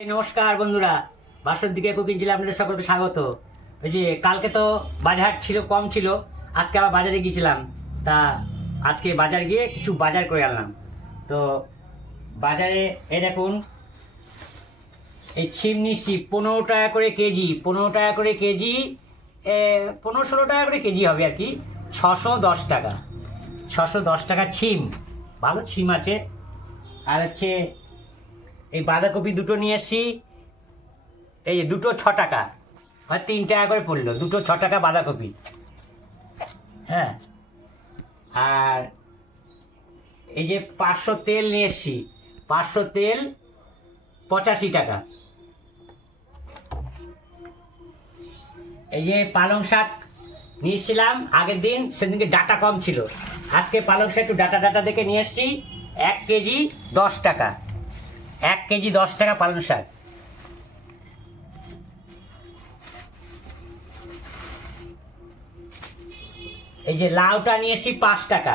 নমস্কার বন্ধুরা, বাসর দিকে কুকিং চ্যানেলে আপনাদের সকলকে স্বাগত। ওই যে কালকে তো বাজার ছিল, কম ছিল, আজকে আবার বাজারে গিয়েছিলাম। তা আজকে বাজার গিয়ে কিছু বাজার করে আনলাম। তো বাজারে এই দেখুন, এই ছিম নিচ্ছি 15 টাকা করে কেজি, 15 টাকা করে কেজি, 15-16 টাকা করে কেজি হবে আর কি। 610 টাকা, 610 টাকা ছিম, ভালো ছিম আছে। আর হচ্ছে এই বাঁধাকপি দুটো নিয়ে এসছি, এই যে দুটো 6 টাকা, আর 3 টাকা করে পড়লো, দুটো 6 টাকা বাঁধাকপি। হ্যাঁ, আর এই যে 500 তেল নিয়ে এসছি, 500 তেল 85 টাকা। এই যে পালং শাক নিয়েছিলাম আগের দিন, সেদিনকে ডাটা কম ছিল, আজকে পালং শাক একটু ডাটা দেখে নিয়ে এসছি। 1 কেজি 10 টাকা, 1 কেজি 10 টাকা পালং শাক। এই যে লাউটা নিয়েছি 5 টাকা,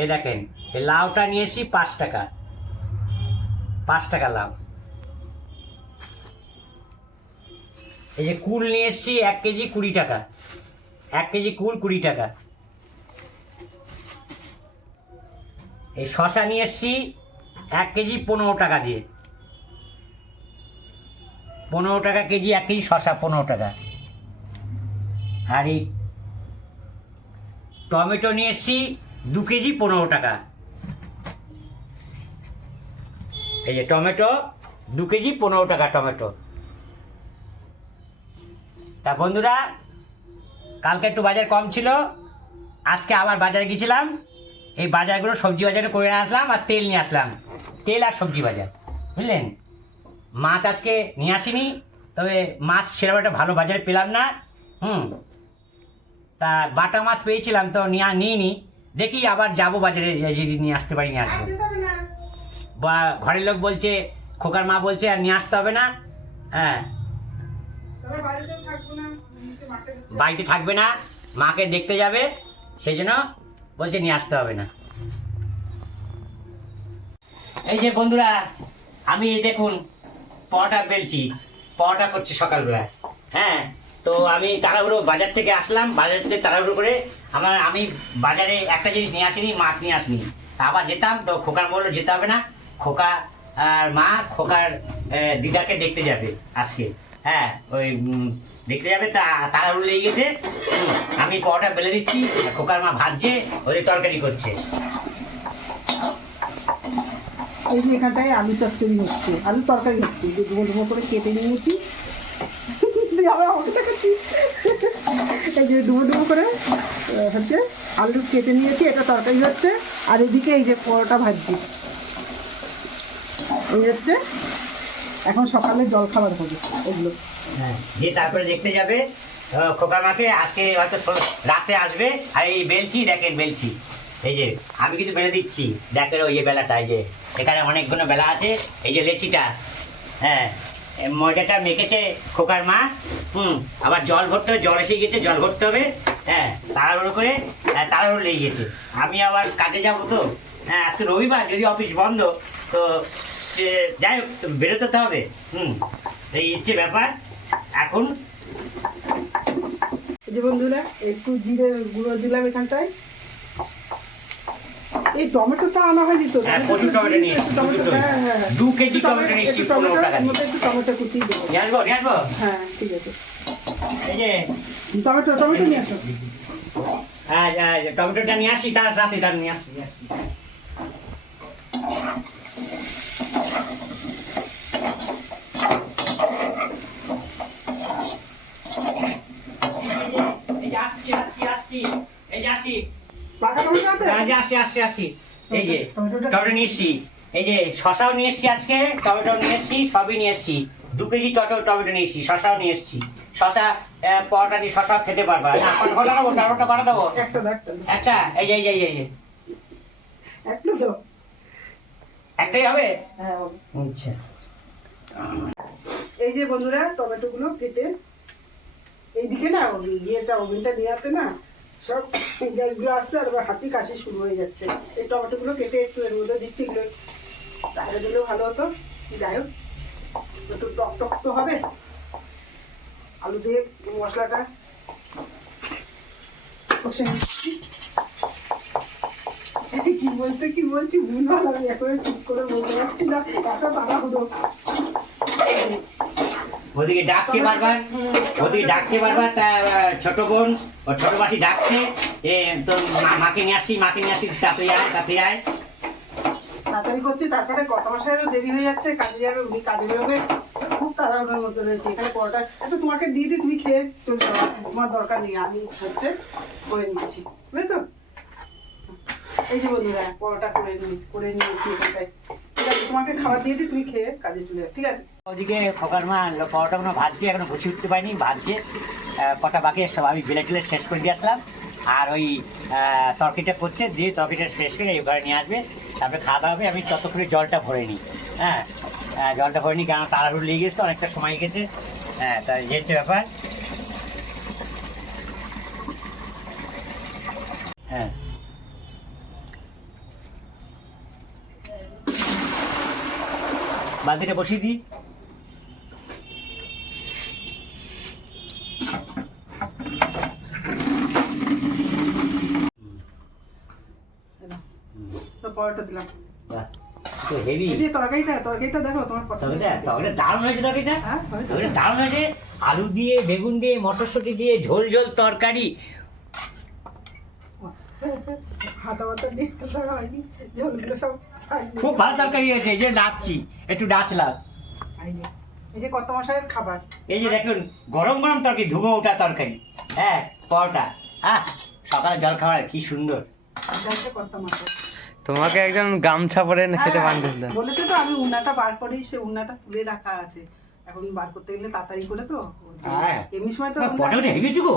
এই দেখেন এই লাউটা নিয়েছি 5 টাকা, 5 টাকা লাউ। এই যে কুল নিয়ে এসছি 1 কেজি 20 টাকা, 1 কেজি কুল 20 টাকা। এই শশা নিয়ে এসছি 1 কেজি 15 টাকা দিয়ে, 15 টাকা কেজি 1 কেজি শশা 15 টাকা। আর এই টমেটো নিয়ে এসছি 2 কেজি 15 টাকা। এই যে টমেটো 2 কেজি 15 টাকা টমেটো। তা বন্ধুরা, কালকে একটু বাজার কম ছিল, আজকে আবার বাজারে গেছিলাম। এই বাজারগুলো সবজি বাজারে করে আসলাম, আর তেল নিয়ে আসলাম, তেল আর সবজি বাজার, বুঝলেন। মাছ আজকে নিয়ে আসিনি, তবে মাছ সেরকম একটা ভালো বাজারে পেলাম না। তা বাটা মাছ পেয়েছিলাম, তো নিইনি, দেখি আবার যাব বাজারে, যদি নিয়ে আসতে পারি নিয়ে আসবো। বা ঘরের লোক বলছে, খোকার মা বলছে আর নিয়ে আসতে হবে না। হ্যাঁ, বাড়িতে থাকবে না, মাকে দেখতে যাবে, সেই জন্য বলছে নিয়ে আসতে হবে না। এই যে বন্ধুরা, আমি দেখুন পরোটা বেলছি, পরোটা করছি সকালবেলায়। হ্যাঁ, তো আমি তাড়াহুড়ো বাজার থেকে আসলাম, বাজার থেকে তাড়াহুড়ো করে আমি বাজারে একটা জিনিস নিয়ে আসিনি, মাছ নিয়ে আসিনি। আবার যেতাম, তো খোকার বললো যেতে হবে না, খোকা আর মা খোকার দিদাকে দেখতে যাবে আজকে। হ্যাঁ, ওই দেখতে যাবে, তা তাড়াহুড়ো লেগে গেছে। আমি পরোটা বেলে দিচ্ছি, খোকার মা ভাজছে, ওদের তরকারি করছে। এই যে এখানটায় আলু চচ্চড়ি হচ্ছে, আলু তরকারি হচ্ছে, ডুবো ডুবো করে কেটে নিয়েছি। এই যে ডুবো ডুবো করে হচ্ছে আলু কেটে নিয়েছি, এটা তরকারি হচ্ছে। আর এদিকে এই যে পরোটা ভাজছি, এই হচ্ছে এখন সকালে জল খাবার হবে এগুলো। হ্যাঁ, দিয়ে তারপরে দেখতে যাবে খোকার মাকে, আজকে হয়তো রাতে আসবে। আর এই বেলছি, দেখেন বেলছি, এই যে আমি কিছু বেলে দিচ্ছি, দেখেন ওই যে বেলাটা, এই যে এখানে অনেকগুলো বেলা আছে। এই যে লেচিটা, হ্যাঁ, ময়দাটা মেখেছে খোকার মা। আবার জল ভরতে হবে, জল এসে গেছে, জল ভরতে হবে। হ্যাঁ, তাড়াহুড়ো করে, তাড়াহুড়ো লেগে গেছে। আমি আবার কাজে যাবো তো। হ্যাঁ, আজকে রবিবার, যদি অফিস বন্ধ, তো সে যাই হোক, বেরোতে তো হবে। এই হচ্ছে ব্যাপার। এখন এই যে বন্ধুরা, একটু জিরে গুঁড়ো দিলাম এখানটায়। এই টমেটোটা আনা হয়নি তো, প্রচুর টমেটো নিয়ে এসেছি, 2 কেজি টমেটো নিয়ে এসেছি 15 টাকা দিয়ে। একটু টমেটো কুচি দেবো। নিয়ে আসবো। হ্যাঁ, ঠিক আছে। এই যে টমেটো নিয়ে আসো। হ্যাঁ, টমেটোটা নিয়ে আসি, তার রাতে তার নিয়ে আসি। এই যে টমেটো নিয়ে এসছি, এই যে শশাও নিয়ে এসছি, আজকে টমেটো নিয়ে এসছি, সবই নিয়ে এসছি। 2 কেজি টমেটো নিয়ে এসছি, শশাও নিয়ে এসছি। শশা পরোটা দিয়ে শশাও খেতে পারবা না, টমেটো করে দেবো একটা। এই যে একটাই হবে। আচ্ছা, এই যে বন্ধুরা, টমেটোগুলো কেটে এইদিকে না ইয়েটা ওভেনটা নেওয়াতে না সব গ্যাসগুলো আসছে, আর হাঁচি কাশি শুরু হয়ে যাচ্ছে। এই টমেটোগুলো কেটে একটু এর মধ্যে দিচ্ছি, তাহলে দিলেও ভালো হতো। যাই হোক একটু টক টক তো হবে। আলু দিয়ে মশলাটা কষে নিচ্ছি। কি বলছি ভুল ভালো আমি এখন ঠিক করে বলতে পারছি না, কত তাড়া হলো। ওদিকে ডাকছে বারবার তা ছোট বোন ও ছোট মাসি ডাকছে তোর মাকে নিয়ে আসছি তাতে আয়। তাড়াতাড়ি করছি, তারপরে কত মাসেরও দেরি হয়ে যাচ্ছে, কাজে যাবে, উনি কাজে বেরোবে, খুব তাড়াহুড়োর মধ্যে রয়েছে। এখানে পরোটা তোমাকে দিয়ে দিই, তুমি খেয়ে চলে যাওয়া, তোমার দরকার নেই, আমি করে নিচ্ছি, বুঝেছো? এই যে বন্ধুরা পরোটা করে নিয়েছি এখানটায়। ঠিক আছে, তোমাকে খাবার দিয়ে দিই, তুমি খেয়ে কাজে চলে যাও, ঠিক আছে? ওদিকে খোকার মা পরোটাগুলো ভাজছে, এখনো ঘুষি উঠতে পারিনি, ভাজছে কটা বাকি সব আমি বেলে টেলে শেষ করে দিয়ে আসলাম। আর ওই তরকারিটা করছে, দিয়ে তরকারিটা শেষ করে এই ঘরে নিয়ে আসবে, তারপরে খাওয়া দাওয়া হবে। আমি ততক্ষণে জলটা ভরে নিই। হ্যাঁ, জলটা ভরে নিই, কারণ তাড়াহুড়ো লেগে গেছে তো, অনেকটা সময় গেছে। হ্যাঁ, তাই এই হচ্ছে ব্যাপার। হ্যাঁ, বালতিটা বসিয়ে দিই। পরোটা দিলাম, তো হেভি এই যে তরকারিটা দেখো তোমার তরকারিটা দারুণ হয়েছে। তরকারিটা হ্যাঁ তরকারিটা দারুণ হয়েছে, আলু দিয়ে বেগুন দিয়ে মটরশুঁটি দিয়ে ঝোল ঝোল তরকারি। হাতা দিয়ে আসা হয়নি, ঝোলগুলো সব খুব ভালো তরকারি হয়েছে, এই যে ডাকছি, একটু ডাকলাম। এই যে কত মশাইয়ের খাবার, এই যে দেখুন গরম গরম তরকারি, ধুমো ওঠা তরকারি। হ্যাঁ, পরোটা, সকালে জল খাবার কি সুন্দর। এটা হচ্ছে কত মশাই। তোমাকে একজন গামছা পরে খেতে বান্ধব। বলেছে তো, আমি উন্নাটা বার করেই, সে উন্নাটা তুলে রাখা আছে, এখন বার করতে গেলে তাড়াতাড়ি করে তো, এমনি সময় তো পটাটা হেভি চুকো,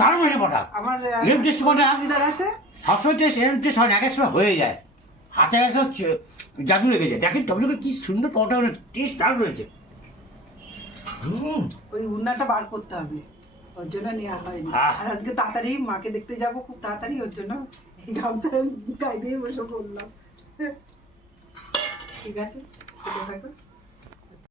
দারুণ হয়েছে পটা। আমার এরম টেস্ট পটা সুবিধার আছে, সবসময় টেস্ট এরম টেস্ট হয় না, এক এক সময় হয়ে যায়, হাতে এসে জাদু লেগে যায়। দেখেন টমেটো কি সুন্দর পটা, টেস্ট দারুণ হয়েছে। ওই উন্নাটা বার করতে হবে, ওর জন্য নেওয়া হয়নি। আর আজকে তাড়াতাড়ি মাকে দেখতে যাব খুব তাড়াতাড়ি, ওর জন্য এই গামছা গায়ে দিয়ে বসে বললাম। ঠিক আছে, থাকো।